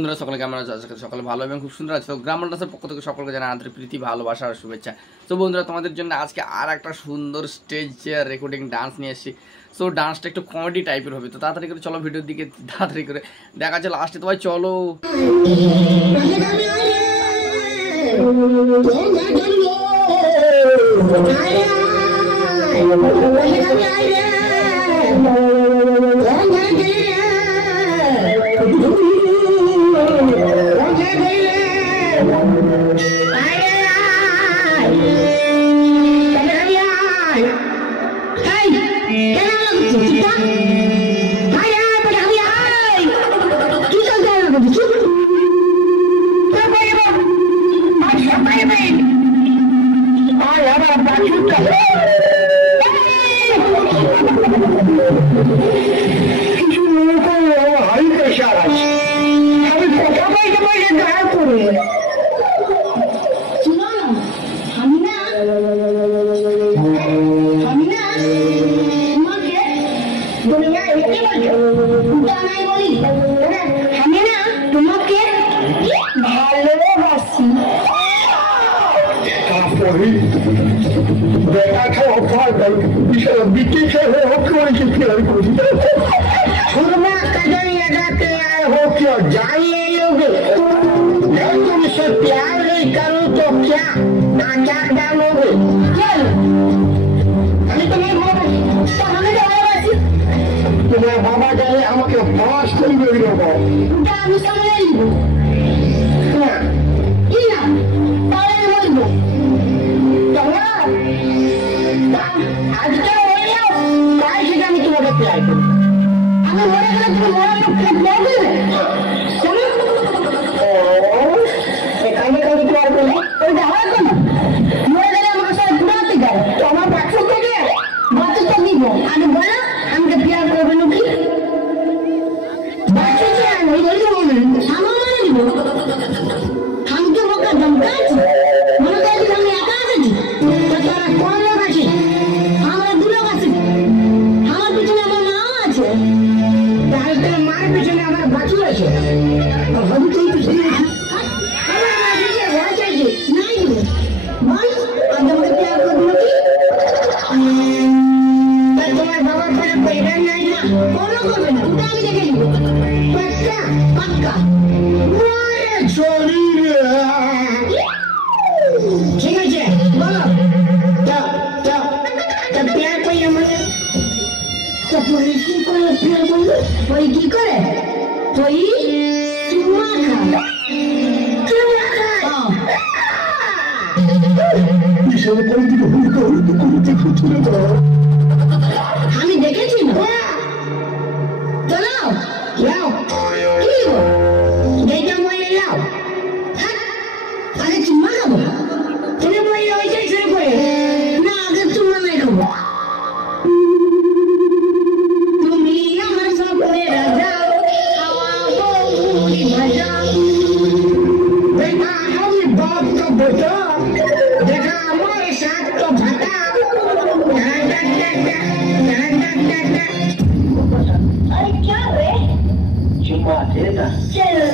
বন্ধুরা সকলে কেমন আছো? আজকে সকালে ভালো এবং খুব সুন্দর আছে। তো গ্রাম ডান্সের পক্ষ থেকে সকলকে জানাই আন্তরিক প্রীতি, ভালোবাসা আর শুভেচ্ছা। তো বন্ধুরা, তোমাদের জন্য আজকে আর একটা সুন্দর স্টেজ রেকর্ডিং ডান্স নিয়ে এসেছি। সো ডান্সটা একটু কমেডি টাইপের হবে। তো তাড়াতাড়ি করে চলো ভিডিওর দিকে, তাড়াতাড়ি করে দেখা যাচ্ছে লাস্টে। তো ভাই চলো। प्यार नहीं करूं तो क्या नाटक डालोगे? তোমার বাবা গেলে আমাকে বাস করবে আমি সামনে আজকে তাই সেটা আমি তোমাকে প্লাই করবো। আমি মনে গেলে তুমি মনে এখানে কাজে প্লাই করলে ওইটা হয় কেন? মরে গেলে আমাকে সবাই ঘুরাতে যাও, তো আমার বাচ্চা থেকে বাচ্চাটা দিব আমি বলো আমাকে প্লাই করবে নাকি? বাচ্চা আমি সামনে দিব আমি তো বোকা দমকা আছি মনে করি আমি একা আছি তারা কোন লোক আছে? আমার দু লোক আছে, আমার পিছনে আমার মা আছে, তাহলে তোর মার পিছনে আমার বাচ্চু আছে। আমি তো পিছনে আমার বাচ্চা ভয় চাইছে নাই দিব বল আমাকে প্যার করবো নাকি? তোমার বাবার পরে পয়সা নাই না কোনো করবে না, ওটা আমি দেখে নিব পাক্কা পাক্কা। ঠিক আছে বলো প্যার করি আমাকে তুই কি করে প্যার করবো? তুই কি করে তুই আমি দেখেছি না চলো লাও কি মরে লাও আগে চুম্মা খাবো তুমি মরে ওইটাই শুরু করে না আগে চুম্মা নাই খাবো। তুমি আমার সপনে রাজা হাওয়া বউরি ভাজা দেখা আমি বাপ তো বেটা দেখা আমার সাথ তো ভাটা अरे क्या हुए? चुम्मा देता चलो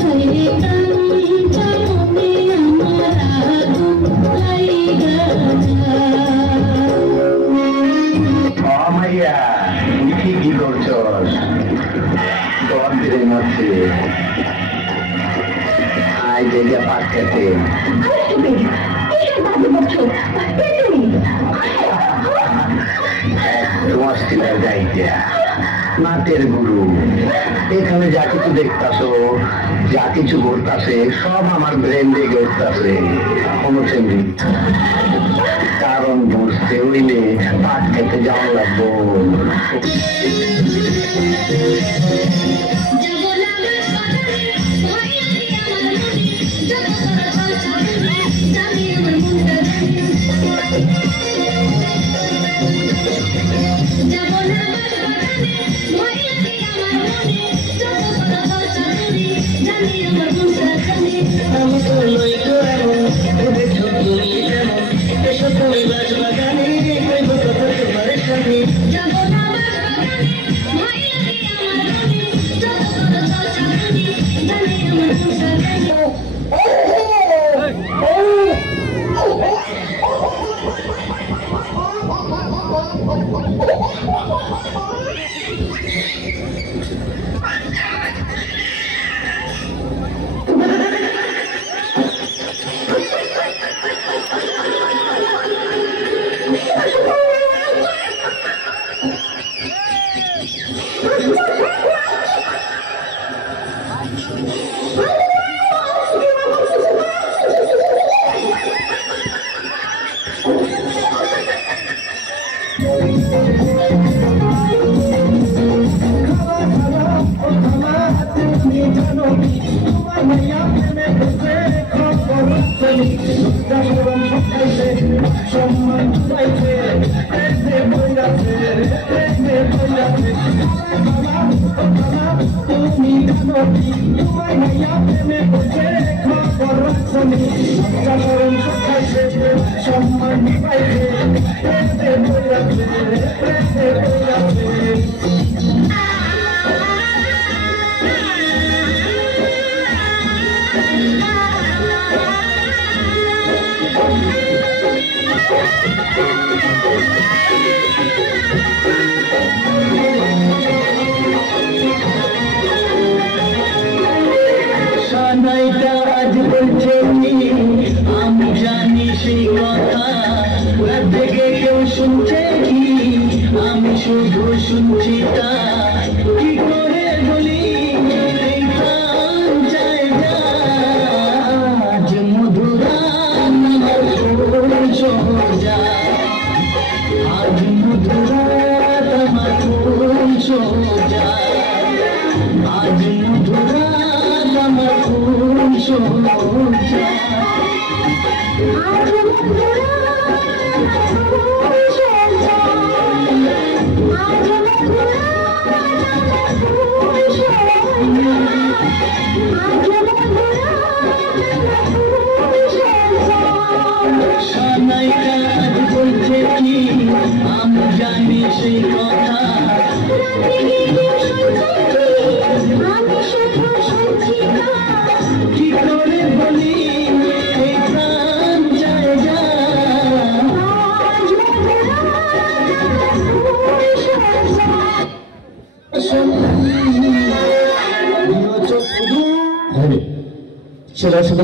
Honey নাটের গুরু এখানে যা কিছু দেখতাছো যা কিছু ঘটতাছে সব আমার ব্রেন দিকে উঠতাছে কারণ বুঝতে হইলে পাট খেতে যাওয়া লাগবো।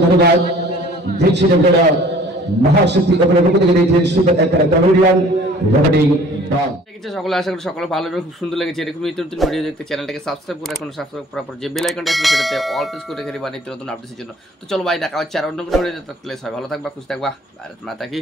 ধন্যবাদ দেখছেন আপনারা মহাশক্তি আপনারা পক্ষ থেকে দেখছেন সুপার একটা কমেডিয়ান রেকর্ডিং ডান। সকলে আশা করি সকলে ভালো এবং খুব সুন্দর লেগেছে। এরকম নিত্য নতুন ভিডিও দেখতে চ্যানেলটাকে সাবস্ক্রাইব করে রাখুন, সাবস্ক্রাইব করার পর যে বেল আইকনটা আছে সেটাতে অল প্রেস করে রেখে দিবা নিত্য নতুন আপডেটের জন্য। তো চলো ভাই দেখা হচ্ছে আর অন্য কোনো ভিডিওতে। ভালো থাকবা, খুশি থাকবা, ভারত মাতা কি।